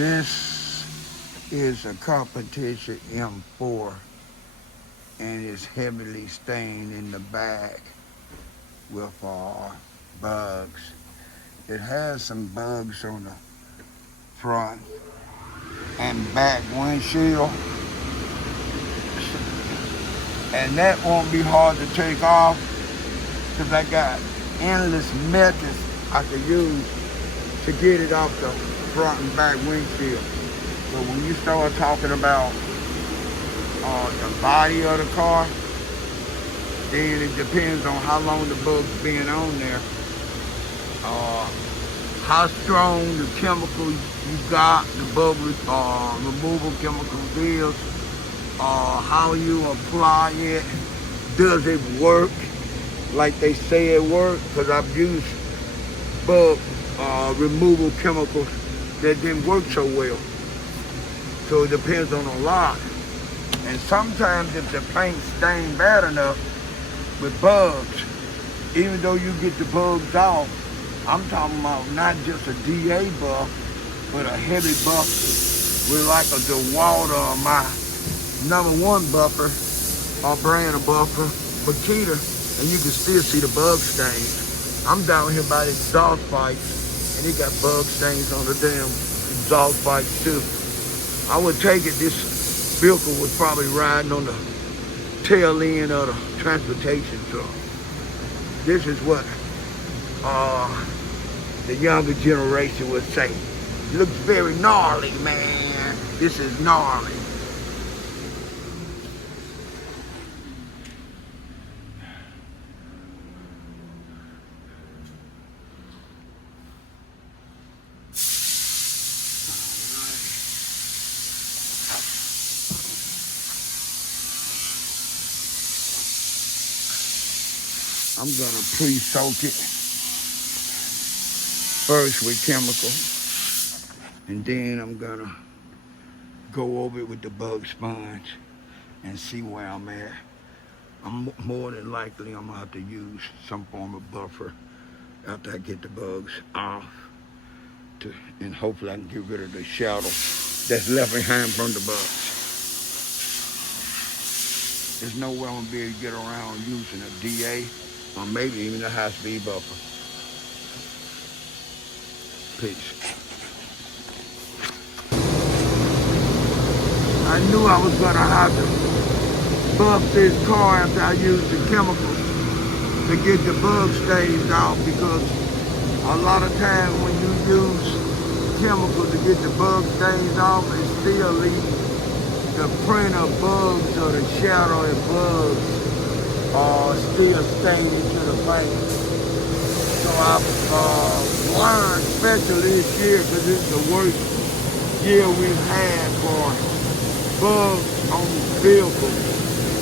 This is a Competition M4 and it's heavily stained in the back with bugs. It has some bugs on the front and back windshield, and that won't be hard to take off because I got endless methods I could use to get it off the front and back windshield. But when you start talking about the body of the car, then it depends on how long the bug's been on there, how strong the chemical you got, the bug removal chemicals is, how you apply it, does it work like they say it works, because I've used bug removal chemicals that didn't work so well. So it depends on a lot. And sometimes if the paint's stained bad enough with bugs, even though you get the bugs off, I'm talking about not just a DA buff, but a heavy buff with like a DeWalter, my #1 buffer, or brand of buffer, Makita, and you can still see the bug stains. I'm down here by the exhaust pipes, and it got bug stains on the damn exhaust pipes too. I would take it this vehicle was probably riding on the tail end of the transportation truck. This is what the younger generation would say. It looks very gnarly, man. This is gnarly. I'm gonna pre-soak it first with chemical, and then I'm gonna go over it with the bug sponge and see where I'm at. I'm more than likely I'm gonna have to use some form of buffer after I get the bugs off, and hopefully I can get rid of the shadow that's left behind from the bugs. There's no way I'm gonna be able to get around using a DA or maybe even a high-speed buffer. Peace. I knew I was gonna have to buff this car after I used the chemicals to get the bug stains off, because a lot of times when you use chemicals to get the bug stains off, it still leaves the print of bugs or the shadow of bugs still staining to the paint. So I've learned, especially this year, because it's the worst year we've had for bugs on vehicles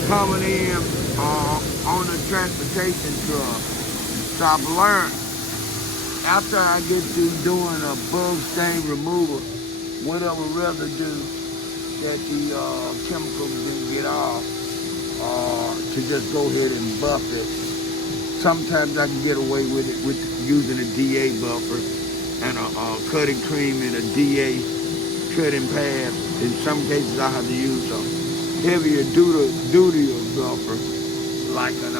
coming in on the transportation truck. So I've learned, after I get through doing a bug stain removal, whatever residue that the chemicals didn't get off, to just go ahead and buff it. Sometimes I can get away with it with using a DA buffer and a cutting cream and a DA cutting pad. In some cases I have to use a heavier duty buffer, like an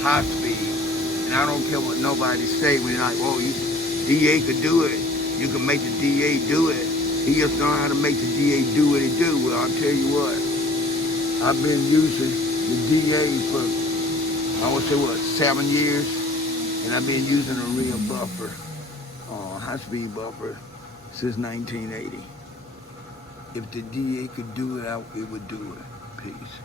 high speed. And I don't care what nobody say when they're like, oh, DA could do it. You can make the DA do it. He just know how to make the DA do what it do. Well, I'll tell you what, I've been using the DA for, I would say, 7 years, and I've been using a real buffer, high-speed buffer, since 1980. If the DA could do it, it would do it. Peace.